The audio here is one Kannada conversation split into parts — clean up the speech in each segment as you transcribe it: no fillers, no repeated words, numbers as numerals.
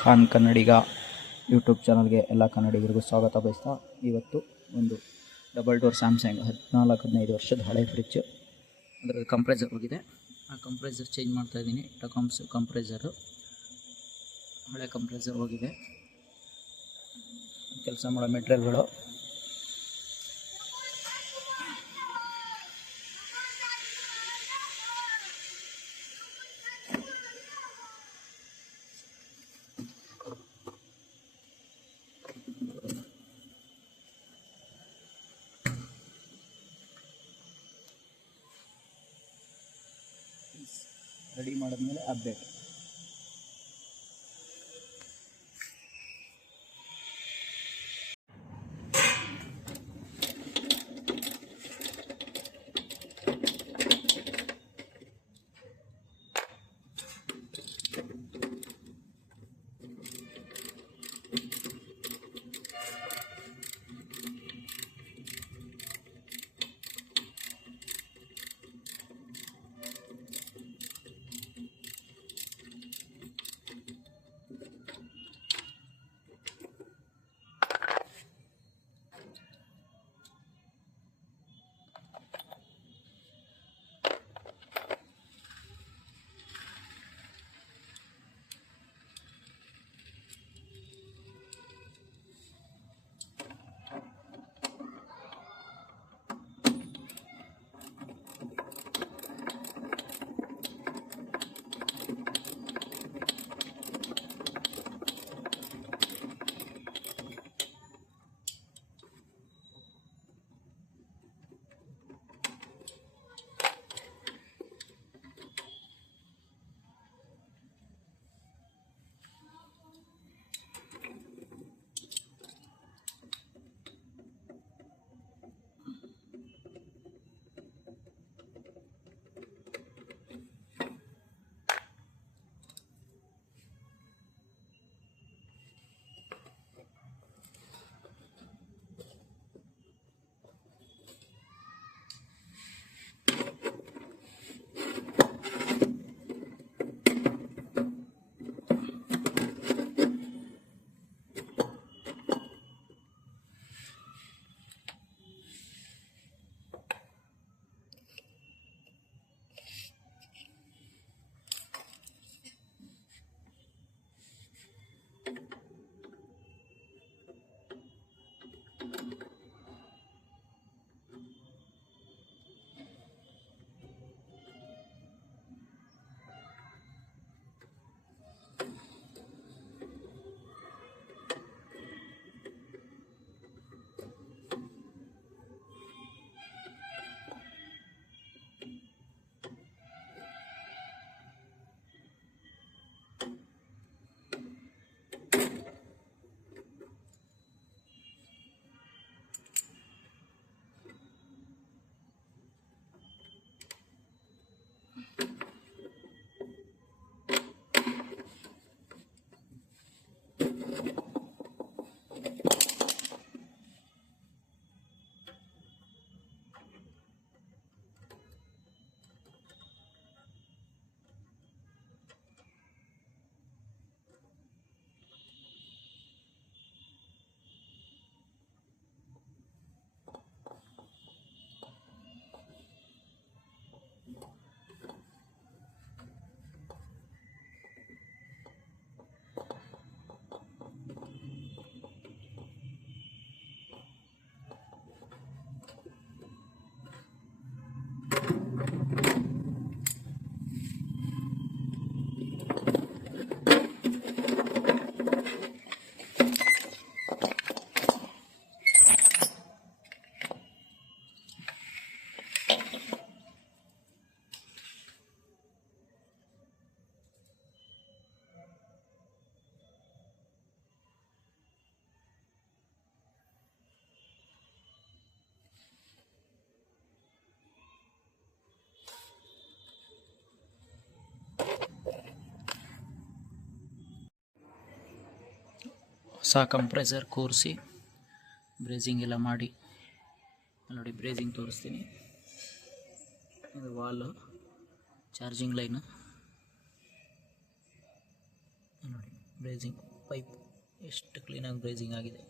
ಖಾನ್ ಕನ್ನಡಿಗ ಯೂಟ್ಯೂಬ್ ಚಾನಲ್ಗೆ ಎಲ್ಲ ಕನ್ನಡಿಗರಿಗೂ ಸ್ವಾಗತ ಬಯಸ್ತಾ, ಇವತ್ತು ಒಂದು ಡಬಲ್ ಡೋರ್ ಸ್ಯಾಮ್ಸಂಗ್ 14-15 ವರ್ಷದ ಹಳೆ ಫ್ರಿಡ್ಜ್, ಅದರ ಕಂಪ್ರೆಸರ್ ಹೋಗಿದೆ. ಆ ಕಂಪ್ರೆಸರ್ ಚೇಂಜ್ ಮಾಡ್ತಾಯಿದ್ದೀನಿ. ಕಂಪ್ರೆಸರು ಹಳೆ ಕಂಪ್ರೆಸರ್ ಹೋಗಿದೆ. ಕೆಲಸ ಮಾಡೋ ಮೆಟೀರಿಯಲ್ಗಳು ರೆಡಿ ಮಾಡಿದ್ಮೇಲೆ ಅಪ್ಡೇಟ್. ಹೊಸ ಕಂಪ್ರೆಸರ್ ಕೂರಿಸಿ ಬ್ರೇಸಿಂಗ್ ಎಲ್ಲ ಮಾಡಿ ನೋಡಿ. ಬ್ರೇಸಿಂಗ್ ತೋರಿಸ್ತೀನಿ. ಇದು ವಾಲು, ಚಾರ್ಜಿಂಗ್ ಲೈನು ನೋಡಿ, ಬ್ರೇಸಿಂಗ್ ಪೈಪ್ ಎಷ್ಟು ಕ್ಲೀನಾಗಿ ಬ್ರೇಸಿಂಗ್ ಆಗಿದೆ.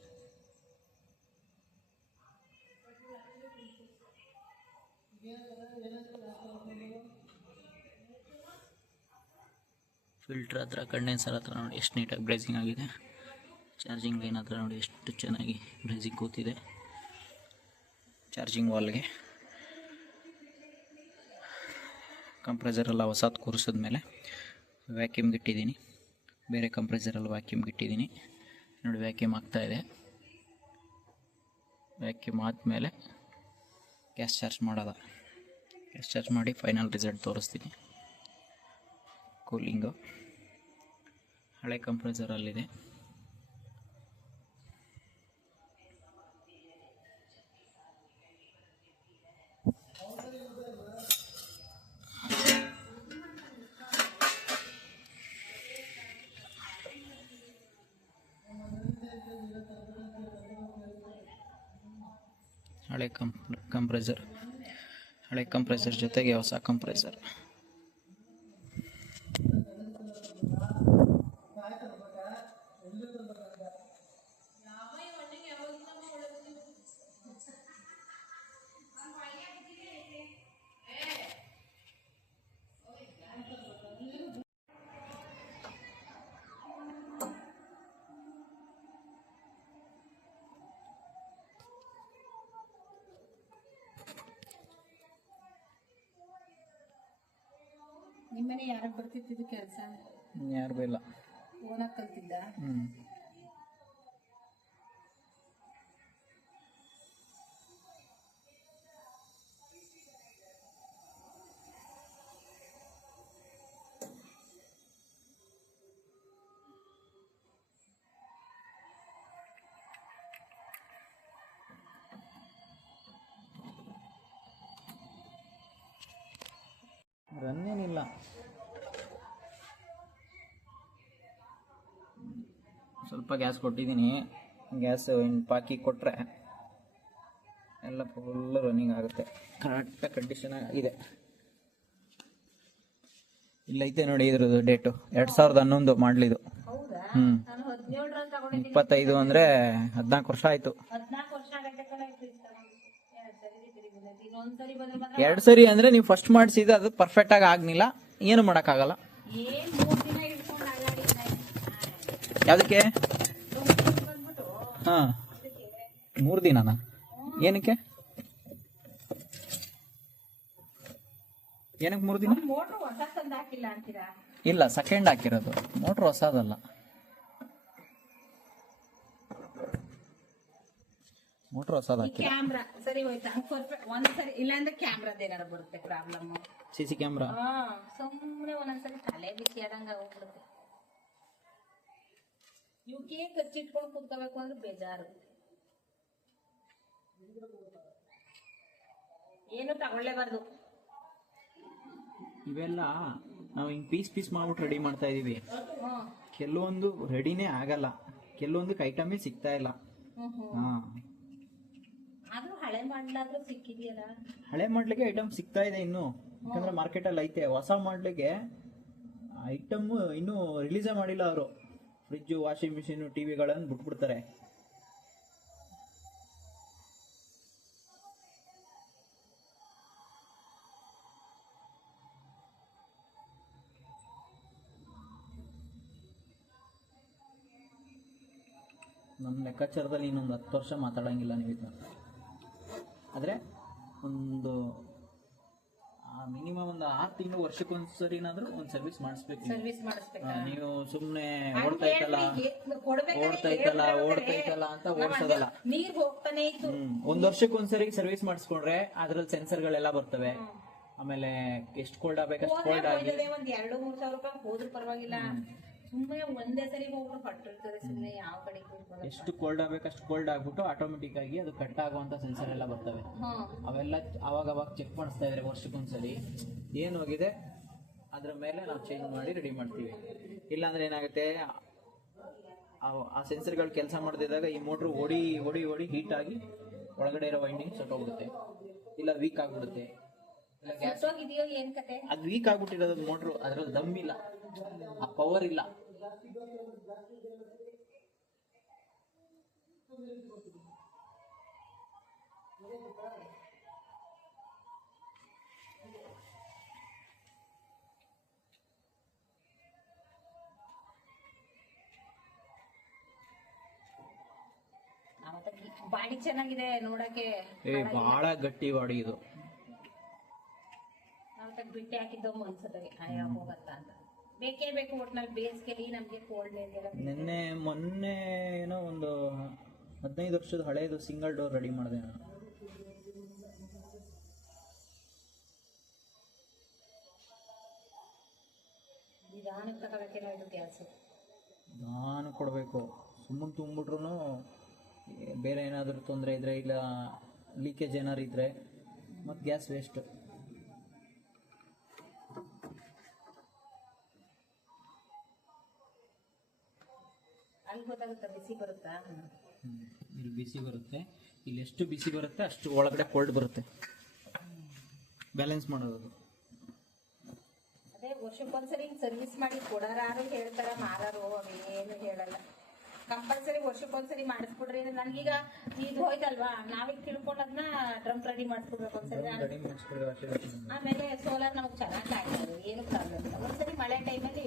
ಫಿಲ್ಟರ್ ಹತ್ರ, ಕಂಡೆನ್ಸರ್ ಹತ್ರ ನೋಡಿ ಎಷ್ಟು ನೀಟಾಗಿ ಬ್ರೇಸಿಂಗ್ ಆಗಿದೆ. ಚಾರ್ಜಿಂಗ್ ಲೈನ್ ಹತ್ರ ನೋಡಿ ಎಷ್ಟು ಚೆನ್ನಾಗಿ ಬ್ರೇಸಿಂಗ್ ಕೂತಿದೆ. ಚಾರ್ಜಿಂಗ್ ವಾಲ್ಗೆ ಕಂಪ್ರೆಸರೆಲ್ಲ ಹೊಸದು ಕೂರಿಸಿದ್ಮೇಲೆ ವ್ಯಾಕ್ಯೂಮ್ಗೆ ಇಟ್ಟಿದ್ದೀನಿ. ಬೇರೆ ಕಂಪ್ರೆಸರಲ್ಲಿ ವ್ಯಾಕ್ಯೂಮ್ಗೆ ಇಟ್ಟಿದ್ದೀನಿ ನೋಡಿ. ವ್ಯಾಕ್ಯೂಮ್ ಆಗ್ತಾಯಿದೆ. ವ್ಯಾಕ್ಯೂಮ್ ಆದಮೇಲೆ ಗ್ಯಾಸ್ ಚಾರ್ಜ್ ಮಾಡೋದ. ಗ್ಯಾಸ್ ಚಾರ್ಜ್ ಮಾಡಿ ಫೈನಲ್ ರಿಸಲ್ಟ್ ತೋರಿಸ್ತೀನಿ. ಕೂಲಿಂಗು ಹಳೆ ಕಂಪ್ರೆಸರಲ್ಲಿದೆ. ಹಳೆ ಕಂಪ್ರೆಸರ್ ಜೊತೆಗೆ ಹೊಸ ಕಂಪ್ರೆಸರ್. ನಿಮ್ಮನೆ ಯಾರಿಗೆ ಬರ್ತಿತ್ತು ಕೆಲಸ? ಯಾರಿಗೂ ಇಲ್ಲ. ಓನಾಗಿ ಕಲ್ತಿದ್ದ? ರನ್ ಏನಿಲ್ಲ. ಸ್ವಲ್ಪ ಗ್ಯಾಸ್ ಕೊಟ್ಟಿದ್ದೀನಿ. ಗ್ಯಾಸ್ ಪಾಕಿ ಕೊಟ್ಟರೆ ಎಲ್ಲ ಫುಲ್ ರನ್ನಿಂಗ್ ಆಗುತ್ತೆ. ಕರೆಕ್ಟಾಗಿ ಕಂಡೀಷನ್ ಆಗಿದೆ. ಇಲ್ಲೈತೆ ನೋಡಿ ಇದ್ರದ್ದು ಡೇಟು 2011 ಮಾಡಲಿದ್ದು. 25 ಅಂದರೆ 14 ವರ್ಷ ಆಯಿತು. 2 ಸರಿ ಅಂದರೆ ನೀವು ಫಸ್ಟ್ ಮಾಡಿಸಿದ್ದು ಅದು ಪರ್ಫೆಕ್ಟಾಗಿ ಆಗಲಿಲ್ಲ, ಏನು ಮಾಡೋಕ್ಕಾಗಲ್ಲ. ಯಾವುದಕ್ಕೆ? ಹಾಂ, 3 ದಿನನಾ? ಏನಕ್ಕೆ 3 ದಿನ? ಇಲ್ಲ, ಸೆಕೆಂಡ್ ಹಾಕಿರೋದು. ಮೋಟ್ರ್ ಹೊಸದಲ್ಲ. ಮೋಟ್ರ್ ಹೊಸದು ಹಾಕಿ. ಕ್ಯಾಮ್ರಾ ಸರಿ ಹೋಯ್ತಾ? ಒಂದ್ಸರಿ ಇಲ್ಲಾಂದ್ರೆ ಕ್ಯಾಮ್ರಾದ ಏನಾರ ಬರುತ್ತೆ ಪ್ರಾಬ್ಲಮ್. CC ಕ್ಯಾಮ್ರಾ ಸುಮ್ಮನೆ ಒಂದೊಂದ್ಸರಿ ತಲೆ ಬಿಸಿ ಆದಂಗ ಹೋಗ್ಬಿಡುತ್ತೆ. ಇವಕ್ಕೆ ಕಚ್ಚಿಟ್ಕೊಂಡು ಕುತ್ಕೋಬೇಕು ಅಂದ್ರೆ ಬೇಜಾರು. ಏನು ತಗೊಳ್ಳೇಬಾರ್ದು. ಇವೆಲ್ಲ ನಾವು ಹಿಂಗ್ ಪೀಸ್ ಮಾಡ್ಬಿಟ್ಟು ರೆಡಿ ಮಾಡ್ತಾ ಇದೀವಿ. ಕೆಲವೊಂದು ರೆಡಿನೇ ಆಗಲ್ಲ, ಕೆಲವೊಂದಕ್ಕೆ ಐಟಮೇ ಸಿಗ್ತಾ ಇಲ್ಲ. ಆದ್ರೂ ಹಳೆ ಮಾಡ್ಲಾದ್ರೂ ಸಿಕ್ಕಿದೆಯಲ್ಲ. ಹಳೆ ಮಾಡ್ಲಿಕ್ಕೆ ಐಟಮ್ ಸಿಗ್ತಾ ಇದೆ ಇನ್ನು, ಯಾಕಂದ್ರೆ ಮಾರ್ಕೆಟ್ ಅಲ್ಲಿ ಐತೆ. ಹೊಸ ಮಾಡ್ಲಿಕ್ಕೆ ಐಟಮ್ ಇನ್ನೂ ರಿಲೀಸೇ ಮಾಡಿಲ್ಲ ಅವರು. ಫ್ರಿಡ್ಜ್, ವಾಷಿಂಗ್ ಮಿಷಿನ್, ಟಿವಿಗಳನ್ನು ಬಿಟ್ಬಿಡ್ತಾರೆ. ನಮ್ಮ ಲೆಕ್ಕಾಚಾರದಲ್ಲಿ ಇನ್ನೊಂದು 10 ವರ್ಷ ಮಾತಾಡೋಂಗಿಲ್ಲ ನೀವು ಇದನ್ನ. ಆದರೆ ಒಂದು ಮಿನಿಮಮ್ ಒಂದು 6 ತಿಂಗಳು ವರ್ಷಕ್ಕೊಂದ್ಸರಿನಾದ್ರೂ ಒಂದು ಸರ್ವಿಸ್ ಮಾಡಿಸ್ಬೇಕು. ನೀವು ಸುಮ್ಮನೆ ಓಡ್ತೈತಲ್ಲ ಅಂತ ಓಡಿಸೋದಲ್ಲ. ಒಂದು ವರ್ಷಕ್ಕೊಂದ್ಸರಿ ಸರ್ವಿಸ್ ಮಾಡಿಸ್ಕೊಂಡ್ರೆ ಅದ್ರಲ್ಲಿ ಸೆನ್ಸರ್ಗಳೆಲ್ಲ ಬರ್ತವೆ. ಆಮೇಲೆ ಎಷ್ಟು ಕೋಲ್ಡ್ ಆಗ್ಬೇಕು ಅಷ್ಟು ಕೋಲ್ಡ್ ಆಗಿ 2-3 ಸಾವಿರ ರೂಪಾಯಿ ಹೋದ್ರೂ ಪರವಾಗಿಲ್ಲ. ಸುಮ್ಮನೆ ಒಂದೇ ಸರಿ ಹೋಗ್ಬಿಟ್ಟು ಪಟ್ಟಿರ್ತಾರೆ. ಸುಮ್ಮನೆ ಯಾವ ಕಡೆ ಎಷ್ಟು ಕೋಲ್ಡ್ ಆಗ್ಬೇಕು ಅಷ್ಟು ಕೋಲ್ಡ್ ಆಗ್ಬಿಟ್ಟು ಆಟೋಮೆಟಿಕ್ ಆಗಿ ಅದು ಕಟ್ ಆಗುವಂತ ಸೆನ್ಸರ್ ಎಲ್ಲ ಬರ್ತವೆ. ಅವೆಲ್ಲ ಅವಾಗ ಚೆಕ್ ಮಾಡಿಸ್ತಾ ಇದ್ರೆ ವರ್ಷಕ್ಕೊಂದ್ಸರಿ ಏನು ಹೋಗಿದೆ ಅದ್ರ ಮೇಲೆ ನಾವು ಚೇಂಜ್ ಮಾಡಿ ರೆಡಿ ಮಾಡ್ತೀವಿ. ಇಲ್ಲಾಂದ್ರೆ ಏನಾಗುತ್ತೆ, ಆ ಸೆನ್ಸರ್ಗಳು ಕೆಲಸ ಮಾಡದಿದ್ದಾಗ ಈ ಮೋಟ್ರು ಓಡಿ ಹೀಟ್ ಆಗಿ ಒಳಗಡೆ ಇರೋ ವೈಂಡಿಂಗ್ ಸೊಟ್ಟೋಗ್ಬಿಡುತ್ತೆ, ಇಲ್ಲ ವೀಕ್ ಆಗ್ಬಿಡುತ್ತೆ. ಅದು ವೀಕ್ ಆಗ್ಬಿಟ್ಟಿರೋದು ಮೋಟ್ರು, ಅದ್ರಲ್ಲಿ ದಮ್ ಇಲ್ಲ, ಆ ಪವರ್ ಇಲ್ಲ. ಬಾಡಿ ಚೆನ್ನಾಗಿದೆ ನೋಡಕ್ಕೆ. ಬಹಳ ಗಟ್ಟಿ ಬಾಡಿ ಇದು. ನಾವು ಬಿಟ್ಟೆ ಹಾಕಿದ್ದೋ ಅನ್ಸತ್ತೆ ಅಯ್ಯೋ ಹೋಗತ್ತ ಅಂತ. ಬೇಕೇ ಬೇಕು ಒಟ್ನಲ್ಲಿ ಬೇಸಿಗೆಲಿ ನಮ್ಗೆ ಕೋಲ್ಡ್ ನಿನ್ನೆ ಮೊನ್ನೆ ಏನೋ ಒಂದು 15 ವರ್ಷದ ಹಳೇದು ಸಿಂಗಲ್ ಡೋರ್ ರೆಡಿ ಮಾಡಿದೆ ನಾನು. ನಿಧಾನಕ್ಕೆ ತಗೊಳಕ್ಕೆಲ್ಲ ಇದು ಗ್ಯಾಸ್ ನಾನು ಕೊಡಬೇಕು. ಸುಮ್ಮನೆ ತುಂಬಿಟ್ರು ಬೇರೆ ಏನಾದರೂ ತೊಂದರೆ ಇದ್ದರೆ ಇಲ್ಲ ಲೀಕೇಜ್ ಏನಾರು ಇದ್ದರೆ ಮತ್ತು ಗ್ಯಾಸ್ ವೇಸ್ಟು. ಅಲ್ಲಿ ಗೊತ್ತಾಗುತ್ತಾ ಬಿಸಿ ಬರುತ್ತಾ? ಇಲ್ಲಿ ಬಿಸಿ ಬರುತ್ತೆ. ಇಲ್ಲಿ ಎಷ್ಟು ಬಿಸಿ ಬರುತ್ತೆ ಅಷ್ಟು ಒಳಗಡೆ ಕೋಲ್ಡ್ ಬರುತ್ತೆ. ಬ್ಯಾಲೆನ್ಸ್ ಮಾಡೋದು. ಅದೇ ವರ್ಷಕ್ಕೊಂದ್ಸರಿ ಸರ್ವಿಸ್ ಮಾಡಿ ಕೊಡೋರು ಹೇಳ್ತಾರ, ಮಾರಾರು ಏನು ಹೇಳಲ್ಲ. ಕಂಪಲ್ಸರಿ ವರ್ಷಕ್ಕೊಂದ್ಸರಿ ಮಾಡಿಸ್ಬಿಡ್ರಿ. ನನ್ಗೀಗ ಇದು ಹೋಯ್ತಲ್ವಾ, ನಾವೀಗ ತಿಳ್ಕೊಂಡದ್ನ ಡ್ರಮ್ ರೆಡಿ ಮಾಡಿಸ್ಬಿಡ್ಬೇಕು ಒಂದ್ಸರಿ. ಆಮೇಲೆ ಸೋಲಾರ್ ನಮಗ್ ಚೆನ್ನಾಗಿ ಕಾಯ್ತದೆ, ಏನು ಪ್ರಾಬ್ಲಮ್ ಇಲ್ಲ. ಒಂದ್ಸರಿ ಮಳೆ ಟೈಮಲ್ಲಿ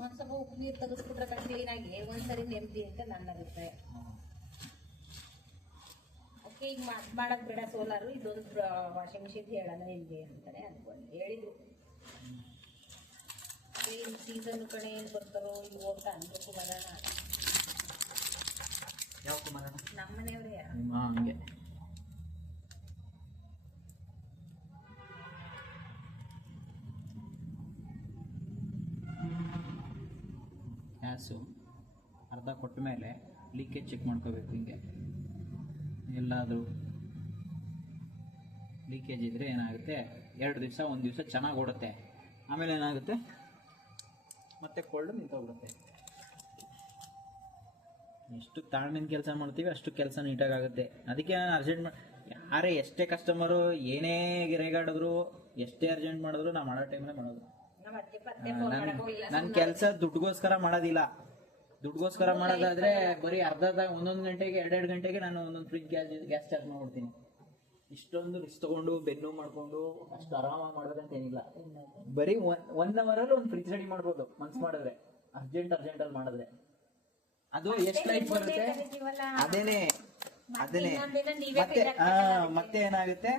ಒಂದ್ ಸ್ವಲ್ಪ ಉಪ್ಪು ನೀರು ತೆಗೆಸ್ಬಿಟ್ರೆ ಕ್ಲೀನ್ ಆಗಿ ಒಂದ್ಸರಿ ನೆಮ್ಮದಿ ಅಂತ ನನ್ನ ಅಭಿಪ್ರಾಯ. ಓಕೆ, ಈಗ ಮಾಡೋದ್ ಬೇಡ ಸೋಲಾರು, ಇದೊಂದು ವಾಷಿಂಗ್ ಮಿಷಿನ್ ಹೇಳೋಣ ನಿಮ್ಗೆ ಅಂತಾನೆ ಅನ್ಕೊಂಡು ಹೇಳಿದ್ರು. ಏನು ಸೀಸನ್ ಕಡೆ ಏನು ಬರ್ತಾರೋ ಇವು ಅಂತ ಅನ್ಬೇಕು. ಬರೋಣ ನಮ್ಮ ಮನೆಯವ್ರೆ ಹಂಗೆ. ಗ್ಯಾಸು ಅರ್ಧ ಕೊಟ್ಟ ಮೇಲೆ ಲೀಕೇಜ್ ಚೆಕ್ ಮಾಡ್ಕೋಬೇಕು. ಹಿಂಗೆ ಎಲ್ಲಾದರೂ ಲೀಕೇಜ್ ಇದ್ದರೆ ಏನಾಗುತ್ತೆ, 2 ದಿವಸ 1 ದಿವಸ ಚೆನ್ನಾಗಿ ಓಡುತ್ತೆ. ಆಮೇಲೆ ಏನಾಗುತ್ತೆ, ಮತ್ತೆ ಕೋಲ್ಡ್ ನಿಂತೋಗ್ಬಿಡುತ್ತೆ. ಎಷ್ಟು ತಾಳ್ಮೆಯಿಂದ ಕೆಲಸ ಮಾಡ್ತೀವಿ ಅಷ್ಟು ಕೆಲಸ ನೀಟಾಗಿ ಆಗುತ್ತೆ. ಅದಕ್ಕೆ ನಾನು ಅರ್ಜೆಂಟ್ ಯಾರೇ ಎಷ್ಟೇ ಕಸ್ಟಮರು ಏನೇ ರೇಗಾಡಿದ್ರು ಎಷ್ಟೇ ಅರ್ಜೆಂಟ್ ಮಾಡಿದ್ರು ನಾವು ಮಾಡೋ ಟೈಮಲ್ಲೇ ಮಾಡೋದು. ನನ್ನ ಕೆಲಸ ದುಡ್ಡುಗೋಸ್ಕರ ಮಾಡೋದಿಲ್ಲ. ದುಡ್ಡುಗೋಸ್ಕರ ಮಾಡೋದಾದ್ರೆ ಬರೀ ಒಂದೊಂದು ಗಂಟೆಗೆ 2 ಗಂಟೆಗೆ ನಾನು ಒಂದೊಂದು ಫ್ರಿಜ್ ಗ್ಯಾಸ್ ಚಾರ್ಜ್ ಮಾಡ್ಬಿಡ್ತೀನಿ. ಇಷ್ಟೊಂದು ರಿಸ್ಕ್ ತಗೊಂಡು ಬೆನ್ನು ಮಾಡ್ಕೊಂಡು ಅಷ್ಟು ಆರಾಮಾಗಿ ಮಾಡ್ಬೇಕಂತ ಏನಿಲ್ಲ. ಬರೀ 1 ಅವರಲ್ಲಿ ಒಂದು ಫ್ರಿಜ್ ರೆಡಿ ಮಾಡ್ಬೋದು ಮನ್ಸು ಮಾಡಿದ್ರೆ, ಅರ್ಜೆಂಟಲ್ಲಿ ಮಾಡಿದ್ರೆ. ಅದು ಎಷ್ಟು ಲೈಟ್ ಬರುತ್ತೆ ಅದೇನೆ. ಮತ್ತೆ ಏನಾಗುತ್ತೆ,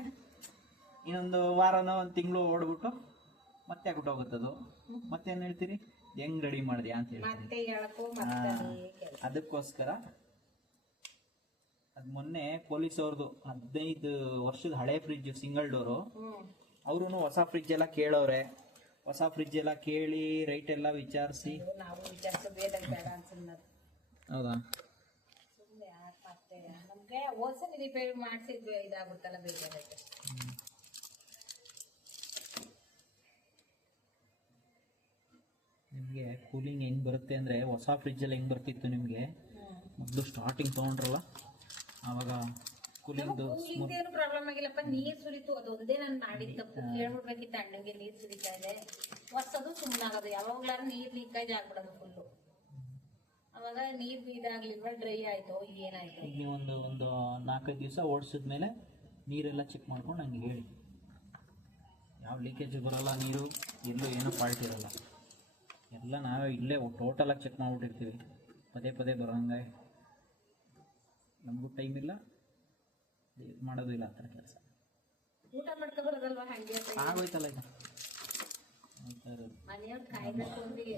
ಇನ್ನೊಂದು ವಾರನೋ 1 ತಿಂಗಳು ಓಡ್ಬಿಟ್ಟು ಮತ್ತೆ ಆಗ್ಬಿಟ್ಟೋಗುತ್ತದು. ಮತ್ತೇನು ಹೇಳ್ತೀರಿ, ಹೆಂಗ್ ರೆಡಿ ಮಾಡಿದ್ಯಾ ಅಂತ ಹೇಳ್ತೀರಿ. ಅದಕ್ಕೋಸ್ಕರ ಅದು ಮೊನ್ನೆ ಪೊಲೀಸ್ ಅವ್ರದ್ದು 15 ವರ್ಷದ ಹಳೆ ಫ್ರಿಜ್ ಸಿಂಗಲ್ ಡೋರು. ಅವರು ಹೊಸ ಫ್ರಿಜ್ ಎಲ್ಲ ಕೇಳೋರೆ. ಹೊಸ ಫ್ರಿಜ್ ಎಲ್ಲ ಕೇಳಿ ರೈಟ್ ಎಲ್ಲ ವಿಚಾರಿಸಿ. ಹೌದಾ, ನಮ್ಗೆ ಹೋಲ್ಸೇಲ್ ರಿಪೇರಿ ಮಾಡಿಸಿದ್ವಿ, ಇದಾಗುತ್ತಲ್ಲ ಬೇಕಾಗುತ್ತೆ. ನಿಮಗೆ ಕೂಲಿಂಗ್ ಹೆಂಗ್ ಬರುತ್ತೆ ಅಂದ್ರೆ, ಹೊಸ ಫ್ರಿಜ್ ಅಲ್ಲಿ ಹೆಂಗ್ ಬರ್ತಿತ್ತು ನಿಮಗೆ ಮೊದಲು ಸ್ಟಾರ್ಟಿಂಗ್ ತಗೊಂಡ್ರಲ್ಲ ಆವಾಗ ಕೂಲಿಂಗ್ ಏನು ಪ್ರಾಬ್ಲಮ್ ಆಗಿಲ್ಲಪ್ಪ. ನೀರ್ ಸುರಿತು, ಅದೊಂದೇ ನಾನು ಮಾಡಿದ ತಪ್ಪು. ಹೇಳ್ಬಿಡ್ಬೇಕಿತ್ತು ಅಣ್ಣಂಗೆ ನೀರ್ ಸುರಿತಾ ಇದೆ, ಹೊಸದು ಸುಮ್ಮನಾಗೋದು. ಯಾವಾಗ್ಲಾರು ನೀರ್ ಲೀಕೇಜ್ ಆಗ್ಬಿಡೋದು ಫುಲ್ಲು. ಅವಾಗ ನೀರ್ ಇದಾಗ್ಲಿಲ್ವ, ಡ್ರೈ ಆಯ್ತು, ಏನಾಯ್ತು. ಈಗ ನೀವು ಒಂದು 4-5 ದಿವಸ ಓಡಿಸಿದ್ಮೇಲೆ ನೀರೆಲ್ಲ ಚೆಕ್ ಮಾಡ್ಕೊಂಡು ನಂಗೆ ಹೇಳಿ. ಯಾವ ಲೀಕೇಜ್ ಬರೋಲ್ಲ, ನೀರು ಎಲ್ಲೂ ಏನೂ ಫಾಲ್ಟ್ ಇರೋಲ್ಲ. ಎಲ್ಲ ನಾವೇ ಇಲ್ಲೇ ಟೋಟಲಾಗಿ ಚೆಕ್ ಮಾಡಿಬಿಟ್ಟಿರ್ತೀವಿ. ಪದೇ ಪದೇ ಬರೋಂಗೆ ನಮಗೂ ಟೈಮ್ ಇಲ್ಲ, ಮಾಡೋದು ಇಲ್ಲ ಆ ಥರ ಕೆಲಸ. ಊಟ ಮಾಡ್ಕೊಬರೋದಲ್ವಾ, ಆಗೋಯ್ತಲ್ಲ ಈಗ.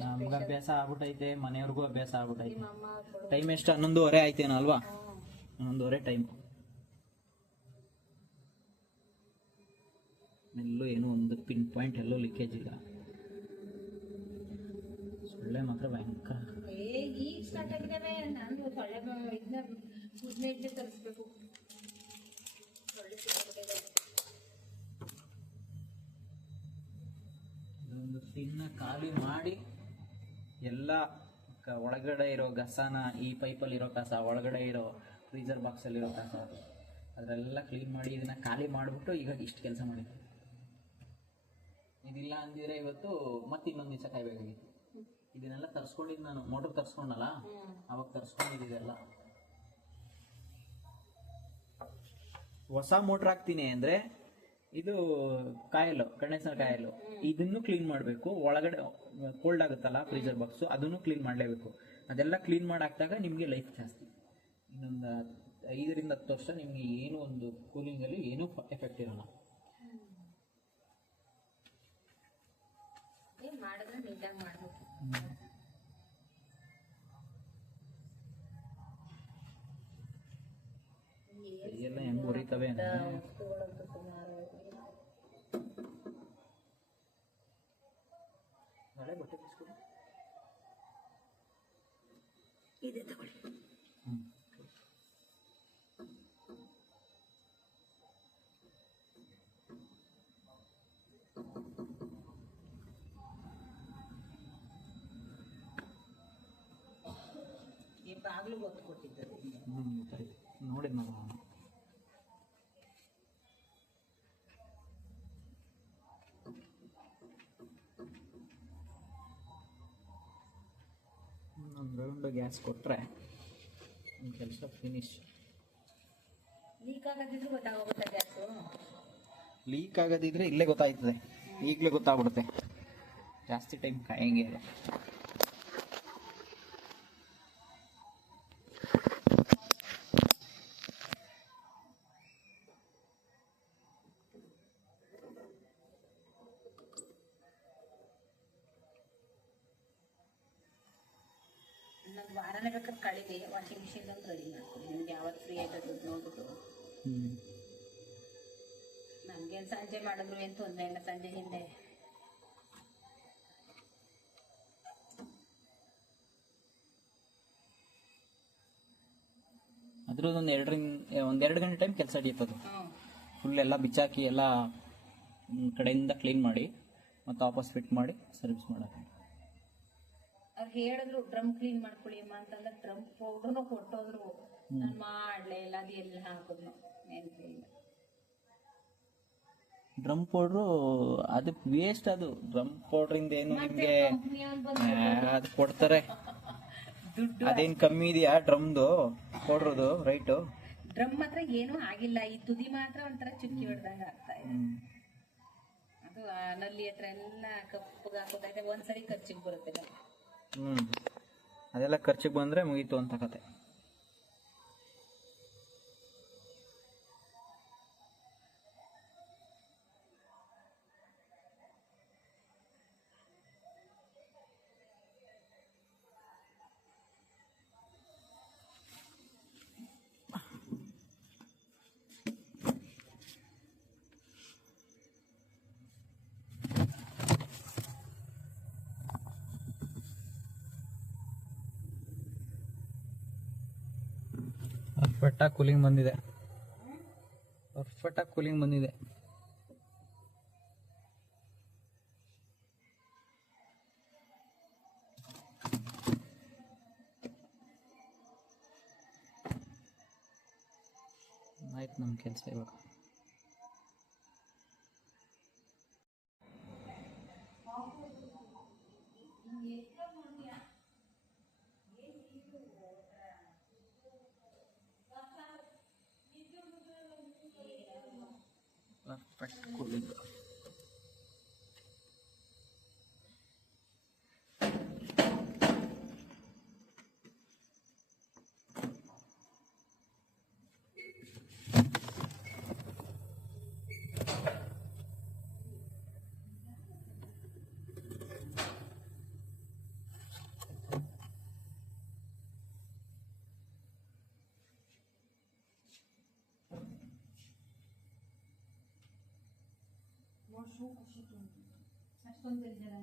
ನಮ್ಗೆ ಅಭ್ಯಾಸ ಆಗ್ಬಿಟ್ಟೈತೆ, ಮನೆಯವ್ರಿಗೂ ಅಭ್ಯಾಸ ಆಗ್ಬಿಟ್ಟೈತೆ. ಟೈಮ್ ಎಷ್ಟು 11:30 ಆಯ್ತೇನೋ ಅಲ್ವಾ? 11:30 ಟೈಮ್. ಎಲ್ಲೂ ಏನೋ ಒಂದು ಪಿನ್ ಪಾಯಿಂಟ್ ಎಲ್ಲೋ ಲೀಕೇಜ್ ಇಲ್ಲ. ಸೊಳ್ಳೆ ಮಾತ್ರ ಭಯಂಕರ. ಈಗ ಸ್ಟಾರ್ಟ್ ಆಗಿದ್ದಾವೆ. ನಾನು ಸೊಳ್ಳೆ ಇದನ್ನ ಗುಡ್ನೈಟ್ಗೆ ತರಿಸ್ಬೇಕು. ಒಂದು ಟಿನ್ನ ಖಾಲಿ ಮಾಡಿ ಎಲ್ಲ ಒಳಗಡೆ ಇರೋ ಗಸಾನ, ಈ ಪೈಪಲ್ಲಿ ಇರೋ ಕಸ, ಒಳಗಡೆ ಇರೋ ಫ್ರೀಜರ್ ಬಾಕ್ಸಲ್ಲಿರೋ ಕಸ, ಅದರೆಲ್ಲ ಕ್ಲೀನ್ ಮಾಡಿ ಇದನ್ನ ಖಾಲಿ ಮಾಡಿಬಿಟ್ಟು ಈಗ ಇಷ್ಟು ಕೆಲಸ ಮಾಡಿದ್ವಿ. ಇದಿಲ್ಲ ಅಂದಿದ್ರೆ ಇವತ್ತು ಮತ್ತೆ ಇನ್ನೊಂದು ದಿವಸ ಕಾಯ್ಬೇಕಾಗಿತ್ತು. ಇದನ್ನೆಲ್ಲ ತರಿಸ್ಕೊಂಡಿದ್ದು ನಾನು, ಮೋಟ್ರ್ ತರಿಸ್ಕೊಂಡಲ್ಲ ಅವಾಗ ತರಿಸ್ಕೊಂಡಿದ್ದೆಲ್ಲ. ಹೊಸ ಮೋಟ್ರ್ ಹಾಕ್ತೀನಿ ಅಂದ್ರೆ ಇದು ಕಾಯಲು ಕಂಡೆನ್ಸರ್ ಕಾಯಲು ಇದನ್ನು ಕ್ಲೀನ್ ಮಾಡಬೇಕು. ಒಳಗಡೆ ಕೋಲ್ಡ್ ಆಗುತ್ತಲ್ಲ ಫ್ರೀಜರ್ ಬಾಕ್ಸ್, ಅದನ್ನು ಕ್ಲೀನ್ ಮಾಡಲೇಬೇಕು. ಅದೆಲ್ಲ ಕ್ಲೀನ್ ಮಾಡಿ ಹಾಕಿದಾಗ ನಿಮಗೆ ಲೈಫ್ ಜಾಸ್ತಿ. ಇನ್ನೊಂದು 5 ರಿಂದ 10 ವರ್ಷ ನಿಮಗೆ ಏನೂ ಒಂದು ಕೂಲಿಂಗಲ್ಲಿ ಏನೂ ಎಫೆಕ್ಟ್ ಇರೋಲ್ಲ. ಮಾಡಿದ್ರೆ ನೀಟಾಗಿ ಮಾಡಬೇಕು. ಎಲ್ಲ ಹೆಂಗೆ ಉರಿತವೆ ಅಂದ್ರೆ ವಸ್ತುಗಳಂತೂ ಸುಮಾರು ನಾಳೆ ಬಟ್ಟೆ ಬಿಸ್ಕೊಡಿ. ಇದೆ ತಗೊಳ್ಳಿ. ಈ ಬಾಗಿಲು ಒತ್ತು ಕೊಟ್ಟಿದ್ದಾರೆ. ನೋಡಿದ್ ನಾನು. ಒಂದು ರೌಂಡ್ ಗ್ಯಾಸ್ ಕೊಟ್ಟರೆ ಒಂದು ಕೆಲಸ ಫಿನಿಶ್. ಲೀಕ್ ಆಗೋದಿದ್ರು ಗೊತ್ತಾಗೋಗುತ್ತೆ ಗ್ಯಾಸು. ಲೀಕ್ ಆಗೋದಿದ್ರೆ ಇಲ್ಲೇ ಗೊತ್ತಾಯ್ತದೆ, ಈಗಲೇ ಗೊತ್ತಾಗ್ಬಿಡುತ್ತೆ. ಜಾಸ್ತಿ ಟೈಮ್ ಕಾಯಂಗೆ ಇಲ್ಲ. ಇನ್ನೊಂದು ವಾರನೇ ಬೇಕಾದ್ರೆ ಕಳೀಲಿ, ವಾಷಿಂಗ್ ಮಿಷಿನ್ ಒಂದು ರೆಡಿ ಮಾಡ್ತೀನಿ. ನಿಮ್ಗೆ ಯಾವತ್ತು ಫ್ರೀ ಆಯ್ತು ದುಡ್ಡು ನೋಡ್ಬಿಟ್ಟು. ನಮ್ಗೇನು ಸಂಜೆ ಮಾಡಿದ್ರು ಏನು ತೊಂದರೆ ಇಲ್ಲ. ಸಂಜೆ ಹಿಂದೆ ಅದ್ರದ್ದು ಒಂದೆರಡು ಗಂಟೆ ಟೈಮ್ ಕೆಲಸ ಹಿಡಿಯುತ್ತದೆ. ಫುಲ್ ಎಲ್ಲ ಬಿಚ್ಚಾಕಿ ಎಲ್ಲ ಕಡೆಯಿಂದ ಕ್ಲೀನ್ ಮಾಡಿ ಮತ್ತೆ ವಾಪಸ್ ಫಿಟ್ ಮಾಡಿ ಸರ್ವಿಸ್ ಮಾಡೋದು. ಅವ್ರು ಹೇಳಿದ್ರು ಡ್ರಮ್ ಕ್ಲೀನ್ ಮಾಡ್ಕೊಳ್ಳಿ ಅಮ್ಮ ಅಂತಂದ್ರೆ ಡ್ರಮ್ ಪೌಡ್ರೂ ಕೊಟ್ಟೋದ್ರು. ನಾನು ಮಾಡಲೇ ಇಲ್ಲ. ಅದು ಎಲ್ಲ ಹಾಕಿದ್ನು ನೆನಪಿಲ್ಲ. ಡ್ರಮ್ ಪೌಡ್ರು ಅದು ವೇಸ್ಟ್. ಅದು ಡ್ರಮ್ ಪೌಡ್ರಿಂದ ಏನು ನಿಮಗೆ ಅದು ಕೊಡ್ತಾರೆ. ದುಡ್ಡು ಅದೇನು ಕಮ್ಮಿ ಇದೆಯಾ ಡ್ರಮ್ದು ಪೌಡ್ರದು ರೈಟು? ಡ್ರಮ್ ಮಾತ್ರ ಏನೂ ಆಗಿಲ್ಲ. ಈ ತುದಿ ಮಾತ್ರ ಒಂಥರ ಚುಕ್ಕಿ ಹೊಡೆದಂಗೆ ಆಗ್ತಾ ಇದೆ. ಅದು ಆ ನಲ್ಲಿ ಹತ್ರ ಎಲ್ಲ ಕಪ್ಪಗೆ ಹಾಕೋದೈತೆ. ಒಂದ್ಸರಿ ಖರ್ಚಿಗೆ ಬರುತ್ತೆ. ಅದೆಲ್ಲ ಖರ್ಚಿಗೆ ಬಂದರೆ ಮುಗೀತು ಅಂತ ಕತೆ. ಪರ್ಫೆಕ್ಟಾಗಿ ಕೂಲಿಂಗ್ ಬಂದಿದೆ. ಪರ್ಫೆಕ್ಟಾಗಿ ಕೂಲಿಂಗ್ ಬಂದಿದೆ. ಆಯ್ತು ನಮ್ಮ ಕೆಲಸ ಇವಾಗ. Perfect cooling. ಅಷ್ಟೊಂದು ಜನ